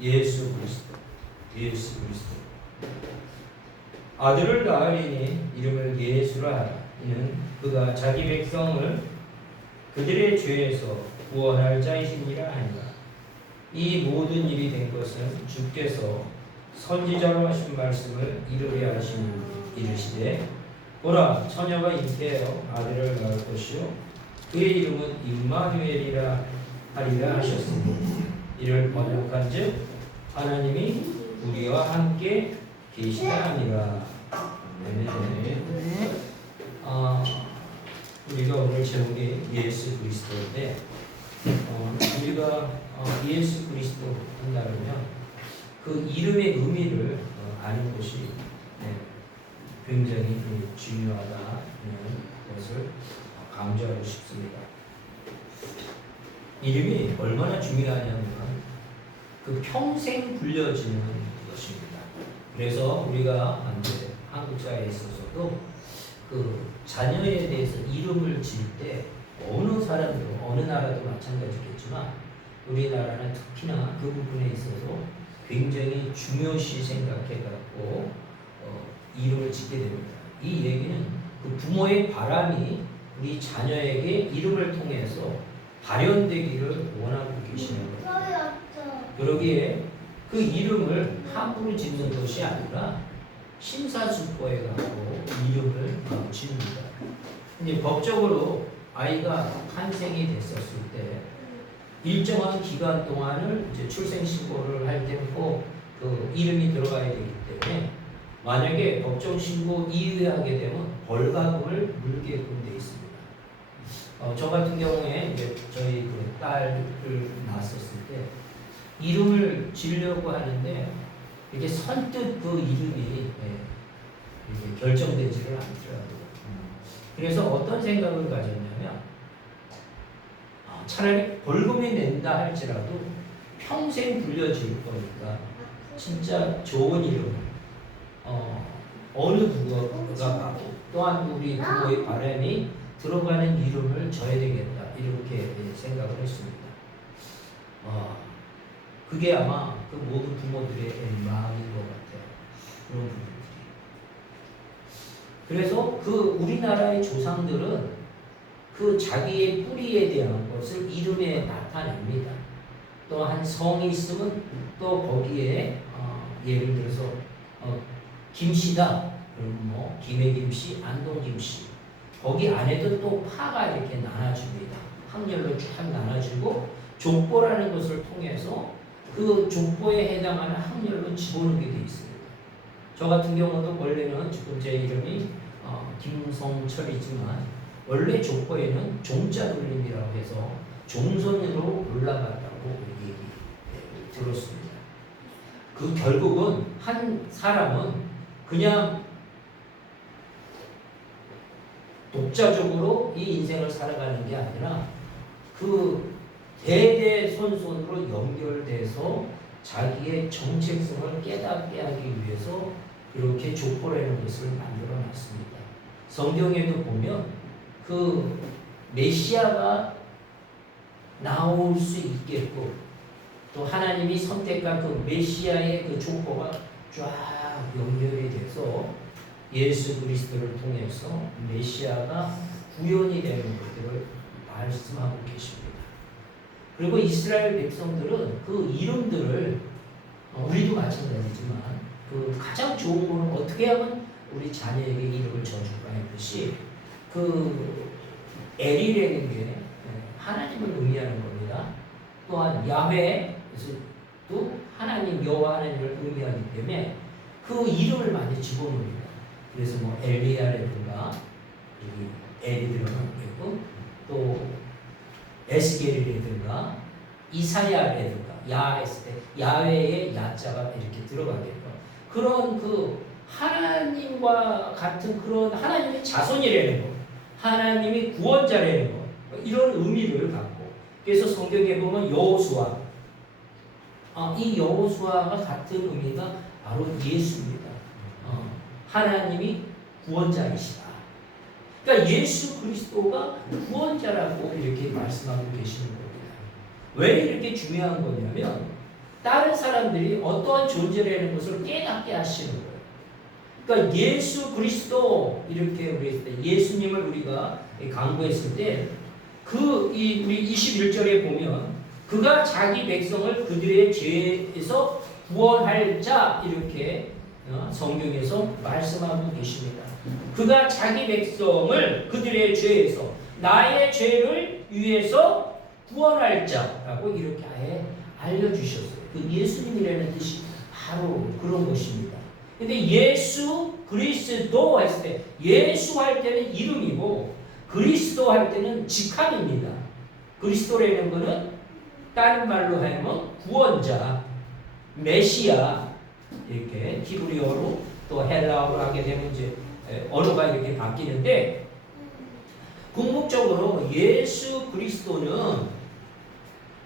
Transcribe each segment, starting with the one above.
예수 그리스도. 예수 그리스도. 아들을 낳으리니 이름을 예수라 하라. 이는 그가 자기 백성을 그들의 죄에서 구원할 자이시니라 하니라. 이 모든 일이 된 것은 주께서 선지자로 하신 말씀을 이루려 하시니 이르시되 보라 처녀가 잉태하여 아들을 낳을 것이요 그의 이름은 임마누엘이라 하리라 하셨으니 이를 번역한즉 하나님이 우리와 함께 계시다 하니라. 네. 우리가 오늘 제목이 예수 그리스도인데 우리가 예수 그리스도 한다면 그 이름의 의미를 아는 것이 굉장히 중요하다는 것을 강조하고 싶습니다. 이름이 얼마나 중요하냐면 그 평생 불려지는 것입니다. 그래서 우리가 한국 사회에 있어서도 그 자녀에 대해서 이름을 지을 때 어느 사람도 어느 나라도 마찬가지겠지만 우리나라는 특히나 그 부분에 있어서 굉장히 중요시 생각해 갖고 이름을 짓게 됩니다. 이 얘기는 그 부모의 바람이 우리 자녀에게 이름을 통해서 발현되기를 원하고 계시는 거예요. 그러기에 그 이름을 함부로 짓는 것이 아니라 심사숙고해 갖고 이름을 짓습니다. 근데 법적으로 아이가 탄생이 됐었을 때 일정한 기간 동안을 이제 출생 신고를 할 때는 꼭 그 이름이 들어가야 되기 때문에 만약에 법정 신고 이의하게 되면 벌금을 물게끔 돼 있습니다. 저 같은 경우에 이제 저희 그 딸을 낳았었을 때 이름을 지으려고 하는데 이게 선뜻 그 이름이 이게 결정되지를 않더라고요. 그래서 어떤 생각을 가졌냐면 차라리 벌금이 낸다 할지라도 평생 불려질 거니까 진짜 좋은 이름 어느 누구가 봐도 또한 우리 부모의 바람이 들어가는 이름을 져야 되겠다 이렇게 생각을 했습니다. 그게 아마 그 모든 부모들의 마음인 것 같아요. 그런 부분들이. 그래서 그 우리나라의 조상들은 그 자기의 뿌리에 대한 것을 이름에 나타냅니다. 또 한 성이 있으면 또 거기에 예를 들어서 김씨다. 그럼 뭐 김해 김씨, 안동 김씨. 거기 안에도 또 파가 이렇게 나눠줍니다. 학렬로 쫙 나눠주고 족보라는 것을 통해서 그 족보에 해당하는 학렬로 집어넣게 되어 있습니다. 저 같은 경우도 원래는 지금 제 이름이 김성철이지만 원래 족보에는 종자 돌림이라고 해서 종선으로 올라갔다고 얘기 들었습니다. 그 결국은 한 사람은 그냥 독자적으로 이 인생을 살아가는 게 아니라 그 대대손손으로 연결돼서 자기의 정체성을 깨닫게 하기 위해서 이렇게 족보라는 것을 만들어 놨습니다. 성경에도 보면 그 메시아가 나올 수 있게끔 또 하나님이 선택한 그 메시아의 그 족보가 쫙 연결이 돼서 예수 그리스도를 통해서 메시아가 구현이 되는 것들을 말씀하고 계십니다. 그리고 이스라엘 백성들은 그 이름들을 우리도 마찬가지지만 그 가장 좋은 거는 어떻게 하면 우리 자녀에게 이름을 져줄까 했듯이 그 엘이라는 게 하나님을 의미하는 겁니다. 또한 야훼도 하나님 여호와 하나님을 의미하기 때문에 그 이름을 많이 집어넣습니다. 그래서 뭐 엘리야라든가 엘이 들어가고 또 에스겔이라든가 이사야라든가 야했을 때 야훼의 야자가 이렇게 들어가겠고 그런 그 하나님과 같은 그런 하나님의 자손이라는 것, 하나님이 구원자라는 것 이런 의미를 갖고 그래서 성경에 보면 여호수아 이 여호수아가 같은 의미가 바로 예수입니다. 하나님이 구원자이시다. 그러니까 예수 그리스도가 구원자라고 이렇게 말씀하고 계시는 겁니다. 왜 이렇게 중요한 거냐면 다른 사람들이 어떠한 존재라는 것을 깨닫게 하시는 거예요. 그러니까 예수 그리스도 이렇게 우리 예수님을 우리가 강구했을 때 우리 21절에 보면 그가 자기 백성을 그들의 죄에서 구원할 자 이렇게 성경에서 말씀하고 계십니다. 그가 자기 백성을 그들의 죄에서 나의 죄를 위해서 구원할 자라고 이렇게 아예 알려주셨어요. 그 예수님이라는 뜻이 바로 그런 것입니다. 근데 예수 그리스도 했을 때 예수 할 때는 이름이고 그리스도 할 때는 직함입니다. 그리스도라는 것은 다른 말로 하면 구원자, 메시아 이렇게 히브리어로 또 헬라어로 하게 되면 이제 언어가 이렇게 바뀌는데 궁극적으로 예수 그리스도는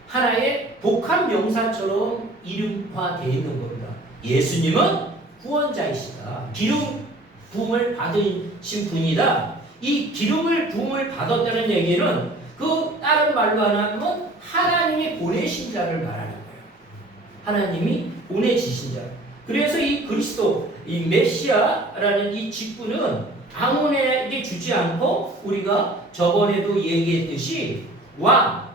하나의 복합 명사처럼 이름화되어 있는 겁니다. 예수님은 구원자이시다. 기름 부음을 받으신 분이다. 이 기름을 부음을 받았다는 얘기는 그 다른 말로 하면 하나님이 보내신 자를 말하는 거예요. 하나님이 보내주신 자. 그래서 이 그리스도, 이 메시아라는 이 직분은 아무에게 주지 않고 우리가 저번에도 얘기했듯이 왕,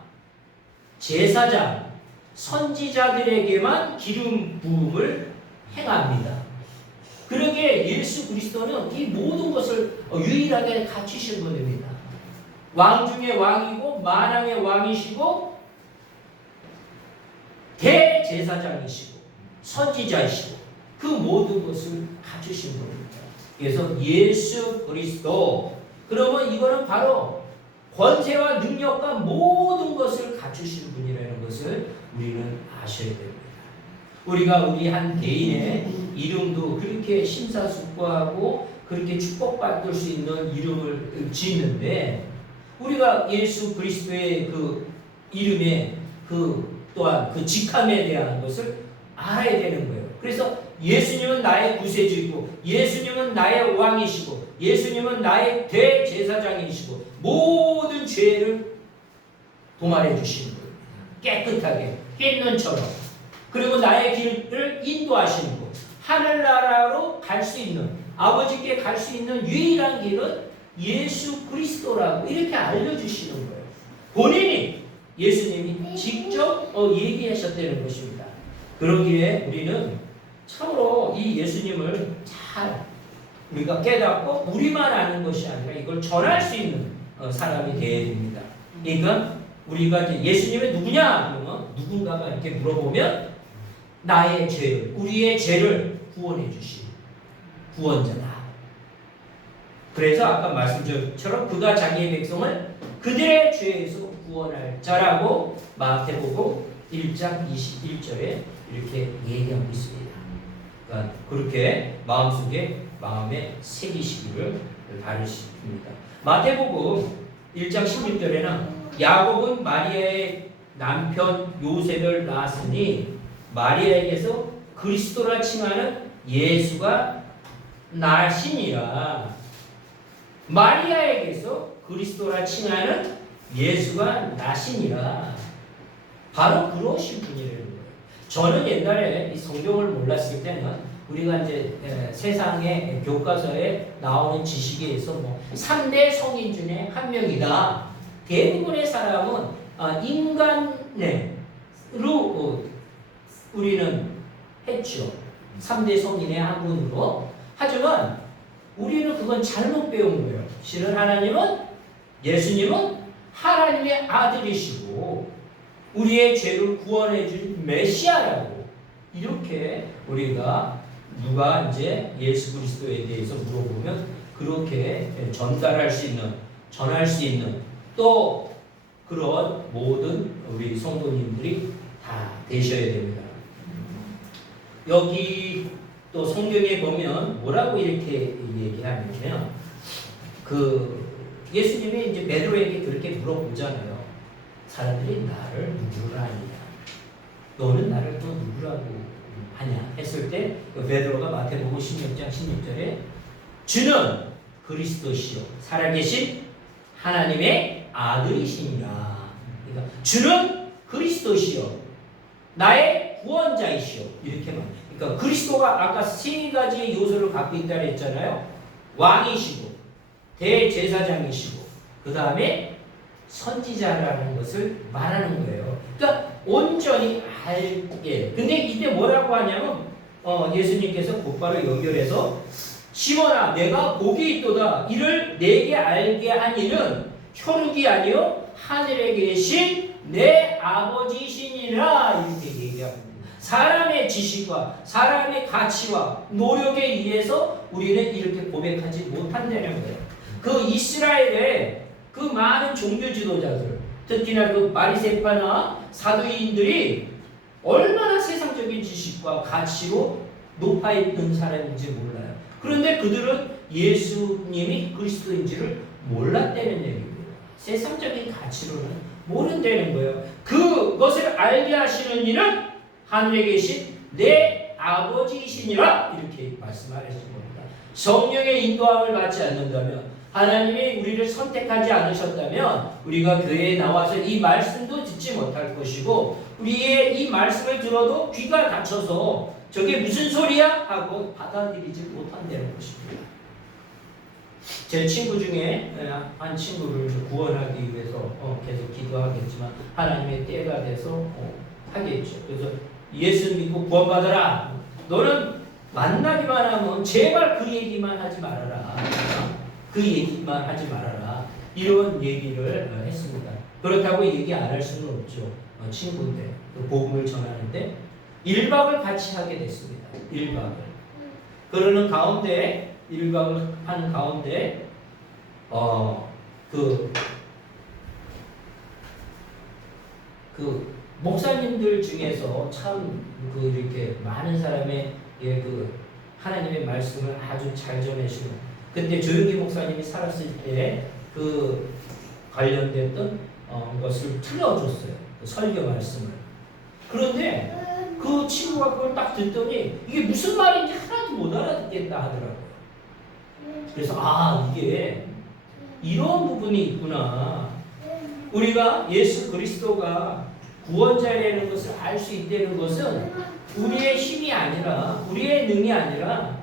제사장, 선지자들에게만 기름 부음을 행합니다. 그러기에 예수 그리스도는 이 모든 것을 유일하게 갖추신 분입니다. 왕 중에 왕이고 만왕의 왕이시고 대제사장이시고 선지자이시고 그 모든 것을 갖추신 분입니다. 그래서 예수 그리스도, 그러면 이거는 바로 권세와 능력과 모든 것을 갖추신 분이라는 것을 우리는 아셔야 됩니다. 우리가 우리 한 개인의 이름도 그렇게 심사숙고하고 그렇게 축복받을 수 있는 이름을 짓는데 우리가 예수 그리스도의 그 이름에 또한 그 직함에 대한 것을 알아야 되는 거예요. 그래서 예수님은 나의 구세주이고 예수님은 나의 왕이시고 예수님은 나의 대제사장이시고 모든 죄를 도말해 주시는 거예요. 깨끗하게 흰눈처럼. 그리고 나의 길을 인도하시는 것. 하늘나라로 갈 수 있는, 아버지께 갈 수 있는 유일한 길은 예수 그리스도라고 이렇게 알려주시는 거예요. 본인이 예수님이 직접 얘기하셨다는 것입니다. 그러기에 우리는 참으로 이 예수님을 잘 우리가 깨닫고 우리만 아는 것이 아니라 이걸 전할 수 있는 사람이 되어야 됩니다. 그러니까 우리가 이제 예수님이 누구냐? 그러면 누군가가 이렇게 물어보면 나의 죄를, 우리의 죄를 구원해 주신 구원자다. 그래서 아까 말씀처럼 그가 자기의 백성을 그들의 죄에서 구원할 자라고 마태복음 1장 21절에 이렇게 얘기하고 있습니다. 그러니까 그렇게 마음에 새기시기를 바라십니다. 마태복음 1장 16절에는 야곱은 마리아의 남편 요셉을 낳았으니 마리아에게서 그리스도라 칭하는 예수가 나시니라. 마리아에게서 그리스도라 칭하는 예수가 나시니라. 바로 그러신 분이라는 거예요. 저는 옛날에 이 성경을 몰랐을 때는 우리가 이제 세상의 교과서에 나오는 지식에 의해서 3대 성인 중에 한 명이다. 대부분의 사람은 인간으로 우리는 했죠. 3대 성인의 한 분으로. 하지만 우리는 그건 잘못 배운 거예요. 실은 예수님은 하나님의 아들이시고 우리의 죄를 구원해 줄 메시아라고 이렇게 우리가 누가 이제 예수 그리스도에 대해서 물어보면 그렇게 전할 수 있는 또 그런 모든 우리 성도님들이 다 되셔야 됩니다. 여기 또 성경에 보면 뭐라고 이렇게 얘기하냐면 예수님이 이제 베드로에게 그렇게 물어보잖아요. 사람들이 나를 누구라 하느냐? 너는 나를 또 누구라고 하냐? 했을 때 베드로가 마태복음 16장 16절에 주는 그리스도시요 살아계신 하나님의 아들이시니라. 그러니까 주는 그리스도시요 나의 구원자이시오. 이렇게만. 그러니까 그리스도가 아까 세 가지의 요소를 갖고 있다고 했잖아요. 왕이시고 대제사장이시고 그 다음에 선지자라는 것을 말하는 거예요. 그러니까 온전히 알게. 근데 이때 뭐라고 하냐면 예수님께서 곧바로 연결해서 시몬아 내가 복이 있도다. 이를 내게 알게 한 이는 혈육이 아니요 하늘에 계신 내 아버지시니라. 이렇게 얘기합니다. 사람의 지식과 사람의 가치와 노력에 의해서 우리는 이렇게 고백하지 못한다는 거예요. 그 이스라엘의 그 많은 종교 지도자들, 특히나 그 바리새파나 사두이인들이 얼마나 세상적인 지식과 가치로 높아 있는 사람인지 몰라요. 그런데 그들은 예수님이 그리스도인지를 몰랐다는 얘기입니다. 세상적인 가치로는 모른다는 거예요. 그것을 알게 하시는 이는 하늘에 계신 내 아버지이시니라. 이렇게 말씀하신 겁니다. 성령의 인도함을 받지 않는다면, 하나님이 우리를 선택하지 않으셨다면 우리가 교회에 나와서 이 말씀도 듣지 못할 것이고, 우리의 이 말씀을 들어도 귀가 닫혀서 저게 무슨 소리야? 하고 받아들이지 못한다는 것입니다. 제 친구 중에 한 친구를 구원하기 위해서 계속 기도하겠지만 하나님의 때가 돼서 하겠죠. 그래서 예수 믿고 구원받아라. 너는 만나기만 하면 제발 그 얘기만 하지 말아라. 그 얘기만 하지 말아라. 이런 얘기를 했습니다. 그렇다고 얘기 안 할 수는 없죠. 친구인데 그 복음을 전하는데 1박을 같이 하게 됐습니다. 1박을. 그러는 가운데 1박을 하는 가운데 그 목사님들 중에서 참 이렇게 많은 사람의 하나님의 말씀을 아주 잘 전해주는, 그때 조용기 목사님이 살았을 때 그 관련됐던 것을 틀어줬어요. 그 설교 말씀을. 그런데 그 친구가 그걸 딱 듣더니 이게 무슨 말인지 하나도 못 알아듣겠다 하더라고요. 그래서 이게 이런 부분이 있구나. 우리가 예수 그리스도가 구원자라는 것을 알 수 있다는 것은 우리의 힘이 아니라, 우리의 능이 아니라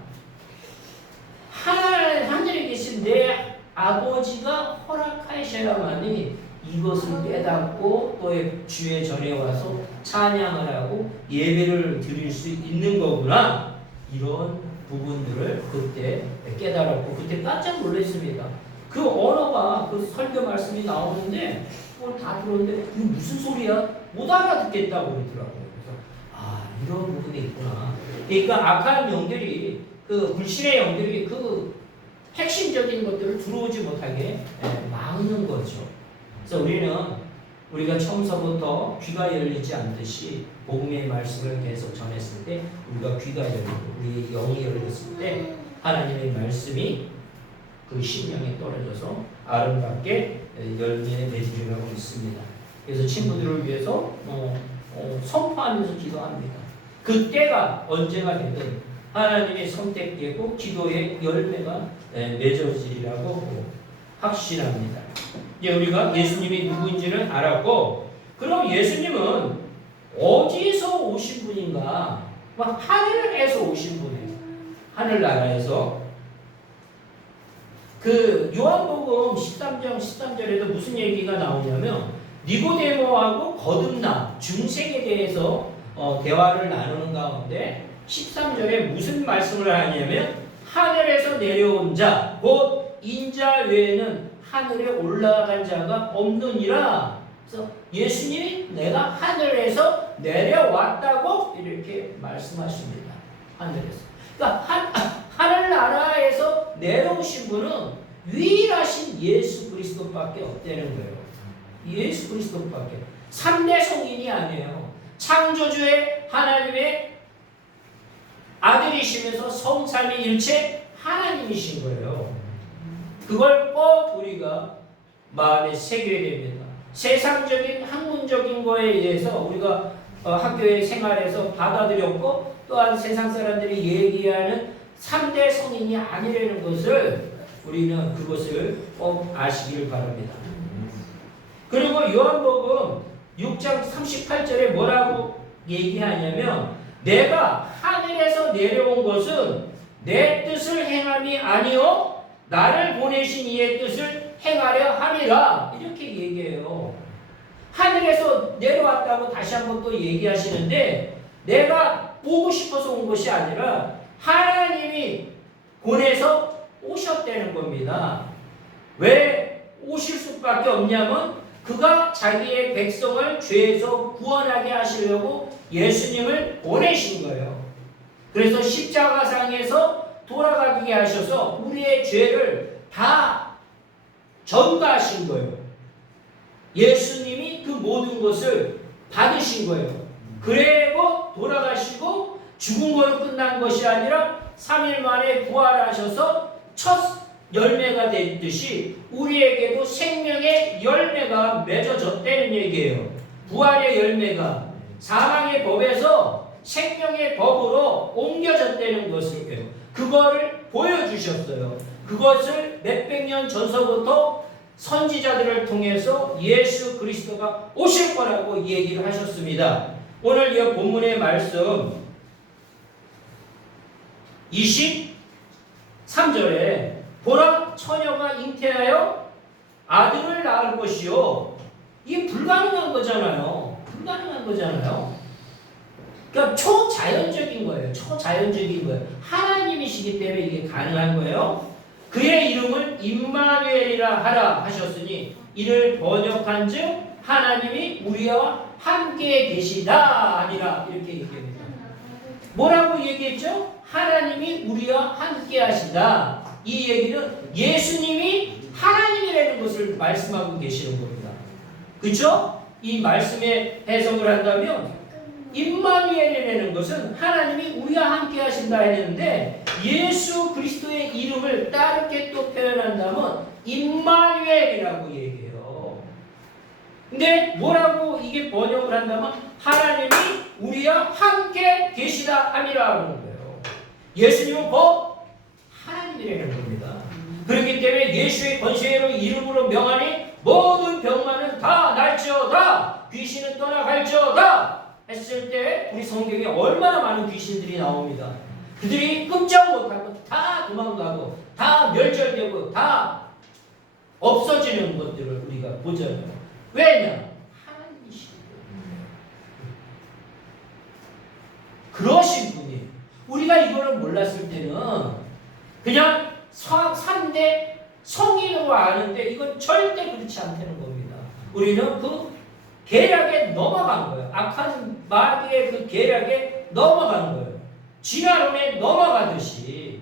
하늘에 계신 내 아버지가 허락하셔야만이 이것을 깨닫고 또 주의 전에 와서 찬양을 하고 예배를 드릴 수 있는 거구나. 이런 부분들을 그때 깨달았고 그때 깜짝 놀랐습니다. 그 언어가 그 설교 말씀이 나오는데 그걸 다 들었는데 이게 무슨 소리야? 못 알아듣겠다고 그러더라고요. 그래서 이런 부분이 있구나. 그러니까 악한 영들이, 그 불신의 영들이 그 핵심적인 것들을 들어오지 못하게 막는 거죠. 그래서 우리가 처음서부터 귀가 열리지 않듯이 복음의 말씀을 계속 전했을 때 우리가 귀가 열리고 우리 영이 열렸을 때 하나님의 말씀이 그 심령에 떨어져서 아름답게 열매 맺으려고 있습니다. 그래서 친구들을 위해서 선포하면서 기도합니다. 그 때가 언제가 되든 하나님의 선택되고 기도의 열매가 맺어지리라고 확신합니다. 이제 우리가 예수님이 누구인지를 알았고, 그럼 예수님은 어디서 오신 분인가? 하늘에서 오신 분이에요. 하늘나라에서. 그 요한복음 13절에도 무슨 얘기가 나오냐면 니고데모하고 거듭남 중생에 대해서 대화를 나누는 가운데 13절에 무슨 말씀을 하냐면 하늘에서 내려온 자 곧 인자 외에는 하늘에 올라간 자가 없느니라. 그래서 예수님이 내가 하늘에서 내려왔다고 이렇게 말씀하십니다. 하늘에서. 그러니까 하늘나라에서 내려오신 분은 유일하신 예수 그리스도밖에 없다는 거예요. 예수 그리스도밖에. 3대 성인이 아니에요. 창조주의 하나님의 아들이시면서 성삼위일체 하나님이신 거예요. 그걸 꼭 우리가 마음에 새겨야 됩니다. 세상적인 학문적인 거에 의해서 우리가 학교의 생활에서 받아들였고, 또한 세상 사람들이 얘기하는 3대 성인이 아니라는 것을 우리는 그것을 꼭 아시길 바랍니다. 그리고 요한복음 6장 38절에 뭐라고 얘기하냐면 내가 하늘에서 내려온 것은 내 뜻을 행함이 아니요 나를 보내신 이의 뜻을 행하려 함이라 이렇게 얘기해요. 하늘에서 내려왔다고 다시 한번 또 얘기하시는데 내가 보고 싶어서 온 것이 아니라 하나님이 보내서 오셨다는 겁니다. 왜 오실 수밖에 없냐면 그가 자기의 백성을 죄에서 구원하게 하시려고 예수님을 보내신 거예요. 그래서 십자가상에서 돌아가게 하셔서 우리의 죄를 다 전가하신 거예요. 예수님이 그 모든 것을 받으신 거예요. 그리고 돌아가시고 죽은 거로 끝난 것이 아니라 3일 만에 부활하셔서 첫 열매가 됐듯이 우리에게도 생명의 열매가 맺어졌다는 얘기예요. 부활의 열매가 사망의 법에서 생명의 법으로 옮겨졌다는 것이에요. 그거를 보여주셨어요. 그것을 몇백 년 전서부터 선지자들을 통해서 예수 그리스도가 오실 거라고 얘기를 하셨습니다. 오늘 이 본문의 말씀 23절에 보라 처녀가 잉태하여 아들을 낳을 것이요. 이게 불가능한 거잖아요. 불가능한 거잖아요. 그러니까 초자연적인 거예요. 초자연적인 거예요. 하나님이시기 때문에 이게 가능한 거예요. 그의 이름을 임마누엘이라 하라 하셨으니 이를 번역한즉 하나님이 우리와 함께 계시다 아니라 이렇게 얘기합니다. 뭐라고 얘기했죠? 하나님이 우리와 함께 하시다. 이 얘기는 예수님이 하나님이라는 것을 말씀하고 계시는 겁니다. 그렇죠? 이 말씀의 해석을 한다면 임마누엘이라는 것은 하나님이 우리와 함께 하신다 했는데 예수 그리스도의 이름을 다르게 또 표현한다면 임마누엘이라고 얘기해요. 근데 뭐라고 이게 번역을 한다면 하나님이 우리와 함께 계시다 함이라 하는 거예요. 예수님은 곧 하나님이라는 겁니다. 그렇기 때문에 예수의 권세로 이름으로 명하니 모든 병만은 다 날지어다 귀신은 떠나갈지어다 했을 때 우리 성경에 얼마나 많은 귀신들이 나옵니다. 그들이 끔찍 못하고 다 도망가고 다 멸절되고 다 없어지는 것들을 우리가 보잖아요. 왜냐? 하나님이시기 때문에. 그러신 분이 우리가 이거를 몰랐을 때는 그냥 3대 성인으로 아는데 이건 절대 그렇지 않다는 겁니다. 우리는 그 계략에 넘어간 거예요. 악한 마귀의 그 계략에 넘어간 거예요. 진화론에 넘어가듯이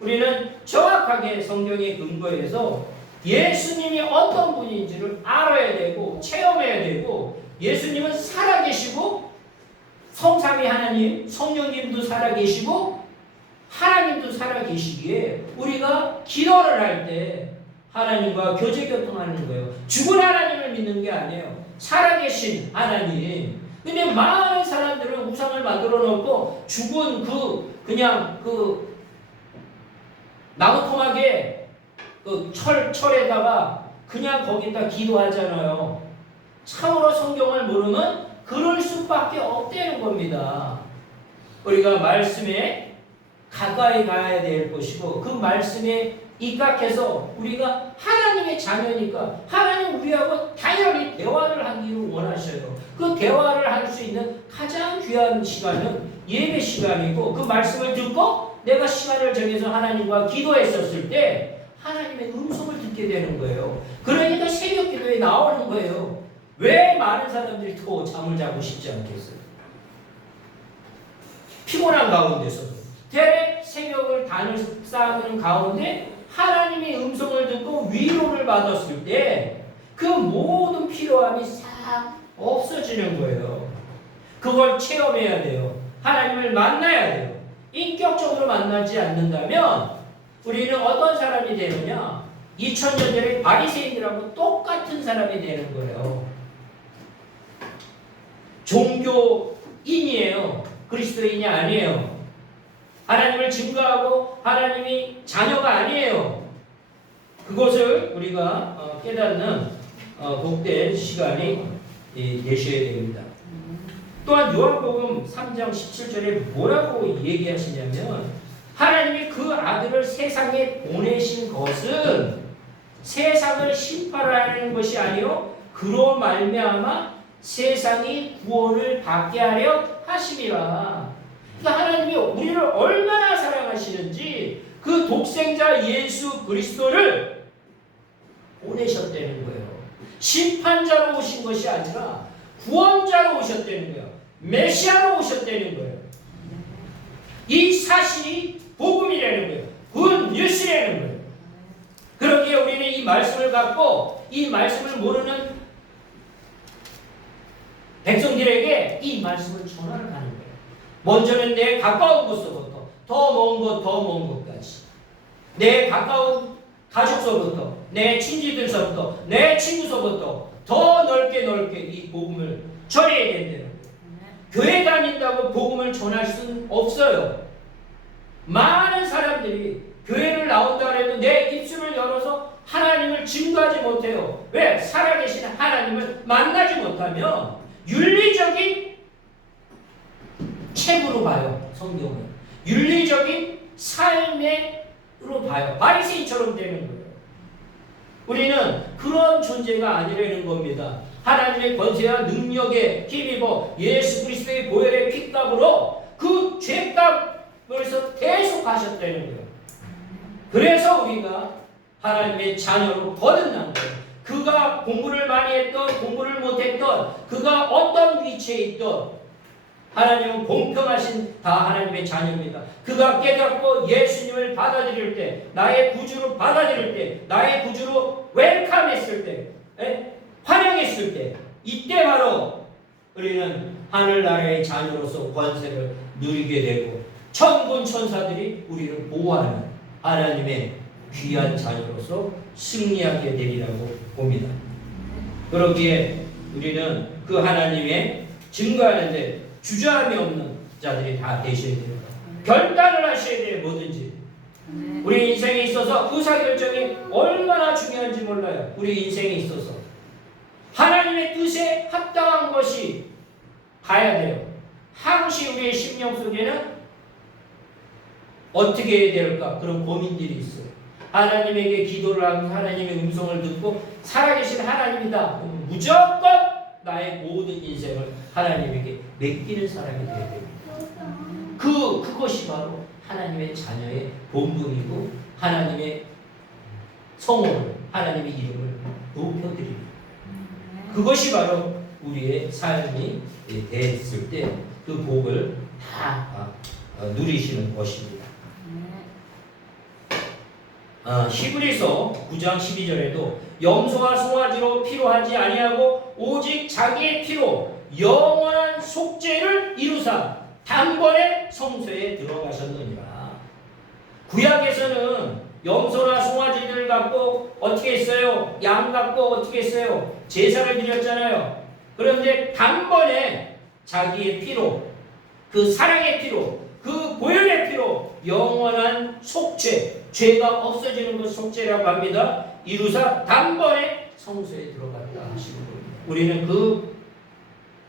우리는 정확하게 성경에 근거해서 예수님이 어떤 분인지를 알아야 되고 체험해야 되고 예수님은 살아계시고 성삼위 하나님, 성령님도 살아계시고 하나님도 살아계시기에 우리가 기도를 할 때 하나님과 교제교통하는 거예요. 죽은 하나님을 믿는 게 아니에요. 살아계신 하나님. 근데 많은 사람들은 우상을 만들어 놓고 죽은 그냥 나무토막에 철에다가 그냥 거기다 기도하잖아요. 참으로 성경을 모르면 그럴 수밖에 없다는 겁니다. 우리가 말씀에 가까이 가야 될 것이고 그 말씀에 입각해서 우리가 하나님의 자녀니까 하나님 우리하고 당연히 대화를 하기를 원하셔요. 그 대화를 할 수 있는 가장 귀한 시간은 예배 시간이고 그 말씀을 듣고 내가 시간을 정해서 하나님과 기도했었을 때 하나님의 음성을 듣게 되는 거예요. 그러니까 새벽 기도에 나오는 거예요. 왜 많은 사람들이 더 잠을 자고 싶지 않겠어요? 피곤한 가운데서도 대래 새벽을 단을 쌓는 가운데 하나님의 음성을 듣고 위로를 받았을 때 그 모든 피로함이 싹 없어지는 거예요. 그걸 체험해야 돼요. 하나님을 만나야 돼요. 인격적으로 만나지 않는다면 우리는 어떤 사람이 되느냐? 2000년 전에 바리새인들하고 똑같은 사람이 되는 거예요. 종교인이에요. 그리스도인이 아니에요. 하나님을 증거하고 하나님이 자녀가 아니에요. 그것을 우리가 깨닫는 복된 시간이 되셔야 됩니다. 또한 요한복음 3장 17절에 뭐라고 얘기하시냐면 하나님이 그 아들을 세상에 보내신 것은 세상을 심판하는 것이 아니요 그로 말미암아 세상이 구원을 받게 하려 하심이라. 그러니까 하나님이 우리를 얼마나 사랑하시는지 그 독생자 예수 그리스도를 보내셨다는 거예요. 심판자로 오신 것이 아니라 구원자로 오셨다는 거예요. 메시아로 오셨다는 거예요. 이 사실이 복음이라는 거예요. 굿 뉴스라는 거예요. 그러기에 우리는 이 말씀을 갖고 이 말씀을 모르는 백성들에게 이 말씀을 전하는 하는 거예요. 먼저는 내 가까운 곳서부터 더 먼 곳까지 내 가까운 가족서부터 내 친지들서부터 내 친구서부터 더 넓게 이 복음을 전해야 된다는 거예요. 교회 다닌다고 복음을 전할 수는 없어요. 많은 사람들이 교회를 나온다 해도 내 입술을 열어서 하나님을 증거하지 못해요. 왜? 살아계신 하나님을 만나지 못하면 윤리적인 책으로 봐요. 성경은 윤리적인 삶으로 봐요. 바리새인처럼 되는 거예요. 우리는 그런 존재가 아니라는 겁니다. 하나님의 권세와 능력에 힘입어 예수 그리스도의 보혈의 피값으로 그 죄값으로서 계속 하셨다는 거예요. 그래서 우리가 하나님의 자녀로 거듭난 거예요. 그가 공부를 많이 했던 공부를 못했던 그가 어떤 위치에 있던 하나님은 공평하신 다 하나님의 자녀입니다. 그가 깨닫고 예수님을 받아들일 때 나의 구주로 받아들일 때 나의 구주로 웰컴했을 때 환영했을 때 이때 바로 우리는 하늘나라의 자녀로서 권세를 누리게 되고 천군 천사들이 우리를 보호하는 하나님의 귀한 자녀로서 승리하게 되리라고 봅니다. 그러기에 우리는 그 하나님의 증거하는데 주저함이 없는 자들이 다 되셔야 됩니다. 결단을 하셔야 돼요. 뭐든지. 우리 인생에 있어서 의사결정이 얼마나 중요한지 몰라요. 우리 인생에 있어서 하나님의 뜻에 합당한 것이 가야 돼요. 항시 우리의 심령 속에는 어떻게 해야 될까? 그런 고민들이 있어요. 하나님에게 기도를 하고 하나님의 음성을 듣고 살아계신 하나님이다. 무조건 나의 모든 인생을 하나님에게 맡기는 사람이 되어야 됩니다. 그것이 바로 하나님의 자녀의 본분이고 하나님의 성호를 하나님의 이름을 높여드립니다. 그것이 바로 우리의 삶이 됐을 때 그 복을 다 누리시는 것입니다. 히브리서 9장 12절에도 염소와 송아지로 피로 하지 아니하고 오직 자기의 피로 영원한 속죄를 이루사 단번에 성소에 들어가셨느니라. 구약에서는 염소나 송아지들 갖고 어떻게 했어요? 양 갖고 어떻게 했어요? 제사를 드렸잖아요. 그런데 단번에 자기의 피로, 그 사랑의 피로, 그 보혈의 피로 영원한 속죄, 죄가 없어지는 것 속죄라고 합니다. 이루사 단번에 성소에 들어갔다 하시는 겁니다. 우리는 그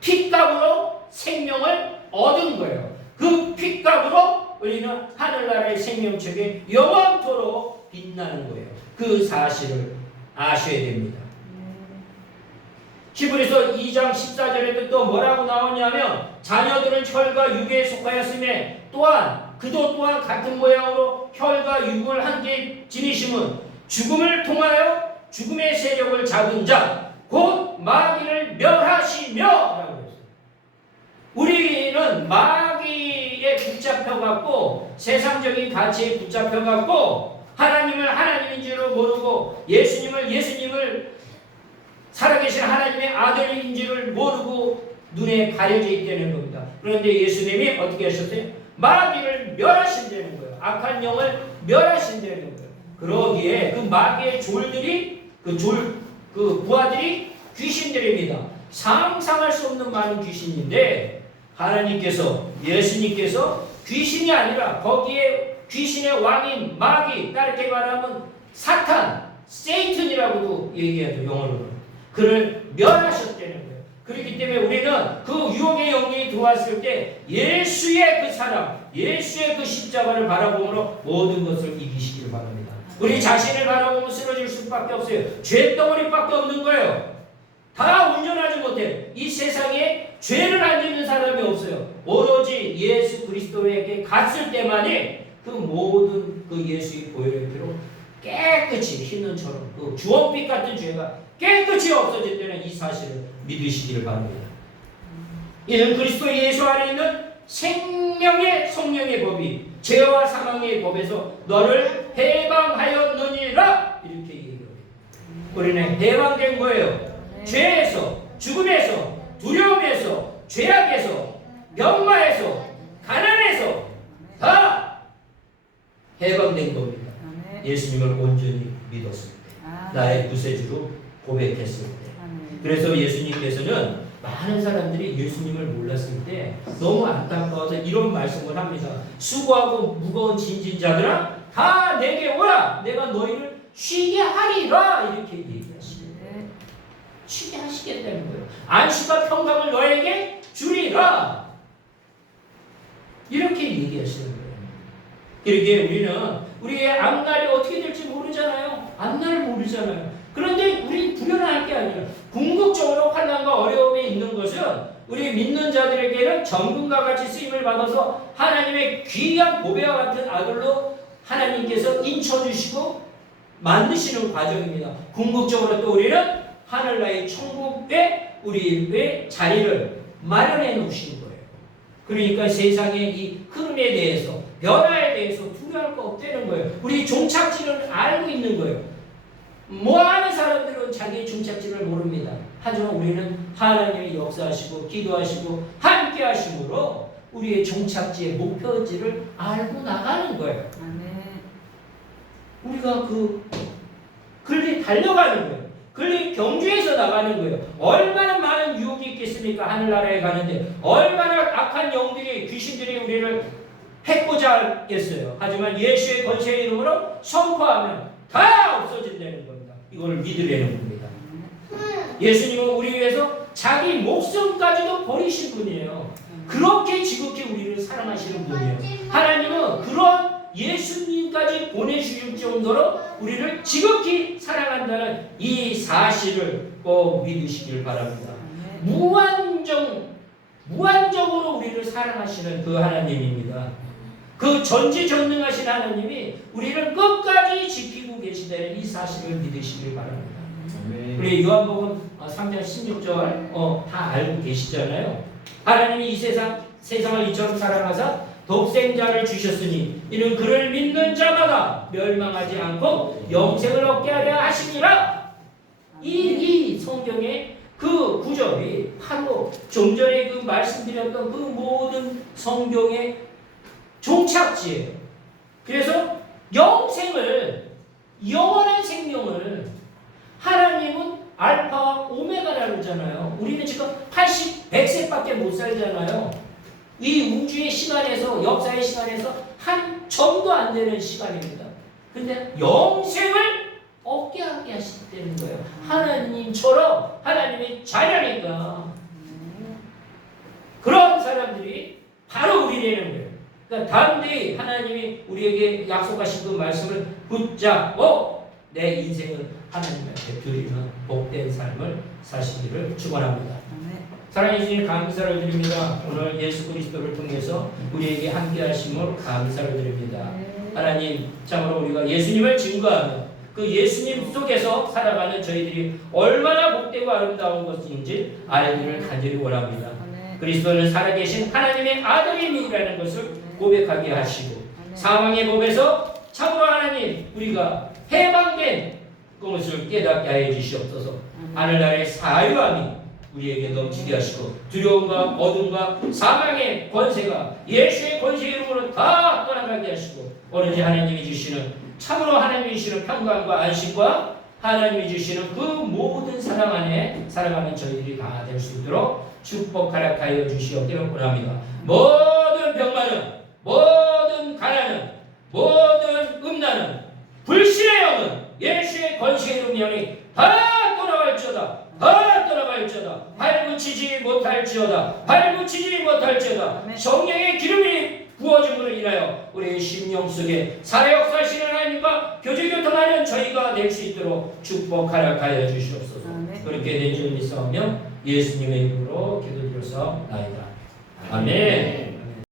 피값으로 생명을 얻은 거예요. 그 피값으로 우리는 하늘나라의 생명책에 영원토록 빛나는 거예요. 그 사실을 아셔야 됩니다. 히브리서 2장 14절에도 또 뭐라고 나오냐면 자녀들은 혈과 육에 속하였음에 또한 그도 또한 같은 모양으로 혈과 육을 함께 지니심은 죽음을 통하여 죽음의 세력을 잡은 자 곧 마귀를 멸하시며 라고 했어요. 우리는 마귀에 붙잡혀갖고 세상적인 가치에 붙잡혀갖고 하나님을 하나님인 줄을 모르고 예수님을 살아계신 하나님의 아들인 줄을 모르고 눈에 가려져 있다는 겁니다. 그런데 예수님이 어떻게 하셨어요? 마귀를 멸하신다는 거예요. 악한 영을 멸하신다는 거예요. 그러기에 그 마귀의 졸들이 그 부하들이 귀신들입니다. 상상할 수 없는 많은 귀신인데 하나님께서 예수님께서 귀신이 아니라 거기에 귀신의 왕인 마귀, 다르게 말하면 사탄, 세이튼이라고도 얘기하죠. 영어로는. 그를 멸하셨다는 거예요. 그렇기 때문에 우리는 그 유혹의 영이 들어왔을 때 예수의 그 사랑, 예수의 그 십자가를 바라보므로 모든 것을 이기시기를 바랍니다. 우리 자신을 바라보면 쓰러질 수밖에 없어요. 죄덩어리밖에 없는 거예요. 다 온전하지 못해. 이 세상에 죄를 안 짓는 사람이 없어요. 오로지 예수 그리스도에게 갔을 때만이 그 모든 그 예수의 보혈의 피로 깨끗이 흰눈처럼 그 주홍빛 같은 죄가 깨끗이 없어진다는 이 사실을 믿으시기를 바랍니다. 이는 그리스도 예수 안에 있는 생명의 성령의 법이 죄와 사망의 법에서 너를 해방하였느니라 이렇게 얘기합니다. 우리는 해방된 거예요. 죄에서, 죽음에서, 두려움에서, 죄악에서, 병마에서, 가난에서 다 해방된 겁니다. 예수님을 온전히 믿었을 때, 나의 구세주로 고백했을 때. 그래서 예수님께서는 많은 사람들이 예수님을 몰랐을 때 너무 안타까워서 이런 말씀을 합니다. 수고하고 무거운 짐진 자들아 다 내게 오라, 내가 너희를 쉬게 하리라 이렇게 얘기하시는 거예요. 쉬게 하시겠다는 거예요. 안식과 평강을 너에게 주리라 이렇게 얘기하시는 거예요. 그러기에 우리는 우리의 앞날이 어떻게 될지 모르잖아요. 앞날을 모르잖아요. 그런데 우리 불안할 게 아니라 궁극적으로 환난과 어려움이 있는 것은 우리 믿는 자들에게는 정금과 같이 쓰임을 받아서 하나님의 귀한 보배와 같은 아들로 하나님께서 인쳐주시고 만드시는 과정입니다. 궁극적으로 또 우리는 하늘나라의 천국에 우리의 자리를 마련해 놓으신 거예요. 그러니까 세상의 이 흐름에 대해서 변화에 대해서 두려워할 거 없다는 거예요. 우리 종착지를 알고 있는 거예요. 뭐하는 사람들은 자기의 종착지를 모릅니다. 하지만 우리는 하나님이 역사하시고 기도하시고 함께 하심으로 우리의 종착지의 목표지를 알고 나가는 거예요. 우리가 그리 달려가는 거예요. 그리 경주해서 나가는 거예요. 얼마나 많은 유혹이 있겠습니까? 하늘나라에 가는데 얼마나 악한 영들이 귀신들이 우리를 해코자 하겠어요. 하지만 예수의 권세의 이름으로 선포하면 다 없어진다는 겁니다. 이걸 믿으려는 겁니다. 예수님은 우리 위해서 자기 목숨까지도 버리신 분이에요. 그렇게 지극히 우리를 사랑하시는 분이에요. 하나님은 그런 예수님까지 보내주실 정도로 우리를 지극히 사랑한다는 이 사실을 꼭 믿으시길 바랍니다. 무한적으로 우리를 사랑하시는 그 하나님입니다. 그 전지전능하신 하나님이 우리를 끝까지 지키고 계시다는 이 사실을 믿으시길 바랍니다. 우리 요한복음 3장 16절 다 알고 계시잖아요. 하나님이 이 세상을 이처럼 사랑하사 독생자를 주셨으니 이는 그를 믿는 자마다 멸망하지 않고 영생을 얻게 하려 하시니라. 이 성경의 그 구절이 바로 좀 전에 그 말씀드렸던 그 모든 성경의 종착지예요. 그래서 영생을, 영원한 생명을 하나님은 알파와 오메가라고 그러잖아요. 우리는 지금 80, 100세밖에 못 살잖아요. 이 우주의 시간에서, 역사의 시간에서 한 점도 안 되는 시간입니다. 근데 영생을 얻게 하게 하시는 거예요. 하나님처럼 하나님의 자녀니까. 그런 사람들이 바로 우리라는 거예요. 그러니까 담대히 하나님이 우리에게 약속하신 그 말씀을 붙잡고 내 인생을 하나님한테 드리는 복된 삶을 사시기를 축원합니다. 사랑해 주님 감사를 드립니다. 오늘 예수 그리스도를 통해서 우리에게 함께 하심을 감사를 드립니다. 하나님 참으로 우리가 예수님을 증거하며 그 예수님 속에서 살아가는 저희들이 얼마나 복되고 아름다운 것인지 알기를 간절히 원합니다. 그리스도는 살아계신 하나님의 아들임이라는 것을 고백하게 하시고 사망의 법에서 참으로 하나님 우리가 해방된 것을 깨닫게 하여 주시옵소서. 하늘나라의 사유함이 우리에게 넘치게 하시고 두려움과 어둠과 사망의 권세가 예수의 권세 이름으로 다 떠나가게 하시고 오로지 하나님이 주시는 참으로 하나님이 주시는 평강과 안식과 하나님이 주시는 그 모든 사랑 안에 살아가는 저희들이 다 될 수 있도록 축복 허락하여 주시옵기를 원합니다. 모든 병마는, 모든 가난은, 모든 음란은, 불신의 영은 예수의 권세 이름으로 다 떠나갈지어다. 다 떠나갈지어다. 발붙이지 인하여 우리의 심령 속에 살아 역사하시는 하나님과 교제교통하는 저희가 될 수 있도록 축복하여 가여 주시옵소서. 그렇게 된 줄 믿사오며 예수님의 이름으로 기도드려서 나이다. 아멘.